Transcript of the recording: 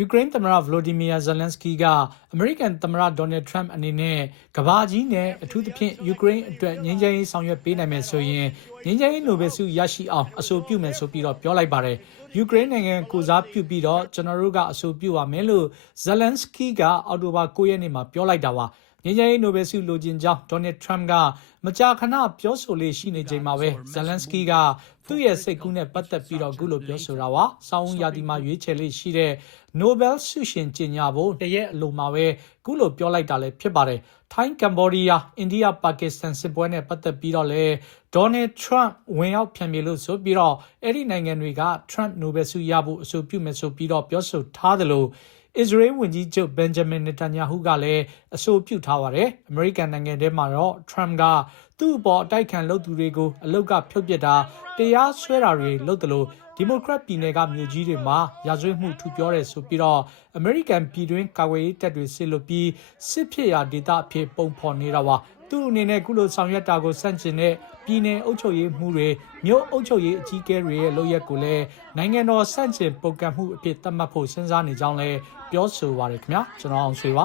ယူကရိန်းသမ္မတဗလိုဒီမီယာဇယ်လန်စကီကအမေရိကန်သမ္မတဒေါ်နယ်ထရမ့်အနေနဲ့ကမ္ဘာကြီးနဲ့အထူးသဖြင့်ယူကရိန်းအတွက်ငြိမ်းချမ်းရေးဆောင်ရွက်ပေးနိုင်မယ်ဆိုရင်ငြိမ်းချမ်းရေးနိုဘယ်ဆုရရှိအောင်အဆိုပြုမယ်ဆိုပြီးတော့ပြောလိုက်ပါတယ်ယူကရိန်းနိုင်ငံကိုစားပြုပြီးတော့ကျွန်တော်တို့ကအဆိုပြုပါမယ်လို့ဇယ်လန်စကီကအောက်တိုဘာ9ရက်နေ့မှာပြောလိုက်တာပါ ငင်းချိုင်းနိုဘယ်ဆုလိုချင်ကြောင်းဒေါ်နယ်ထရမ့်ကမကြာခဏပြောဆိုလေးရှိနေချိန်မှာပဲဇယ်လန်စကီကသူ့ရဲ့စိတ်ကူးနဲ့ပတ်သက်ပြီးတော့အခုလိုပြောဆိုတာပါ။စောင်းဦးရာသီမှာရွေးချယ်လေးရှိတဲ့ Nobel ဆုရှင်ကျင်ညာဖို့တရက်အလိုမှာပဲအခုလိုပြောလိုက်တာလည်းဖြစ်ပါတယ်။ထိုင်းကမ်ဘောဒီးယားအိန္ဒိယပါကစ္စတန်စစ်ပွဲနဲ့ပတ်သက်ပြီးတော့လည်းဒေါ်နယ်ထရန့်ဝင်ရောက်ပြန်ပြေလို့ဆိုပြီးတော့အဲ့ဒီနိုင်ငံတွေကထရန့်နိုဘယ်ဆုရဖို့အဆိုပြုမယ်ဆိုပြီးတော့ပြောဆိုထားတယ်လို့ အစ္စရေးဝန်ကြီးချုပ်ဘန်ဂျမင်နေတန်ယာဟုကလည်းအဆိုပြုထားပါတယ်။အမေရိကန်နိုင်ငံထဲမှာတော့ Trump ကသူ့အပေါ်အတိုက်ခံလုပ်သူတွေကိုအလုတ်ကဖြုတ်ပစ်တာတရားစွဲတာတွေလုပ်တယ်လို့ဒီမိုကရက်ပြည်နယ်ကမြို့ကြီးတွေမှာရာဇဝတ်မှုထူပြောတယ်ဆိုပြီးတော့အမေရိကန်ပြည်တွင်းကာကွယ်ရေးတပ်တွေဆစ်လို့ပြီးစစ်ဖြစ်ရာဒေသအဖြစ်ပုံဖော်နေတာပါ သူ့အနေနဲ့ကုလိုဆောင်ရွက်တာကိုစန့်ကျင်တဲ့ပြည်내အုပ်ချုပ်ရေးမှုတွေမြို့အုပ်ချုပ်ရေးအကြီးအကဲတွေရဲ့လုပ်ရက်ကိုလည်းနိုင်ငံတော်စန့်ကျင်ပုန်ကန်မှုအဖြစ်သတ်မှတ်ဖို့စဉ်းစားနေကြောင်းလည်းပြောဆိုပါရခင်ဗျာကျွန်တော်အောင်ဆွေပါ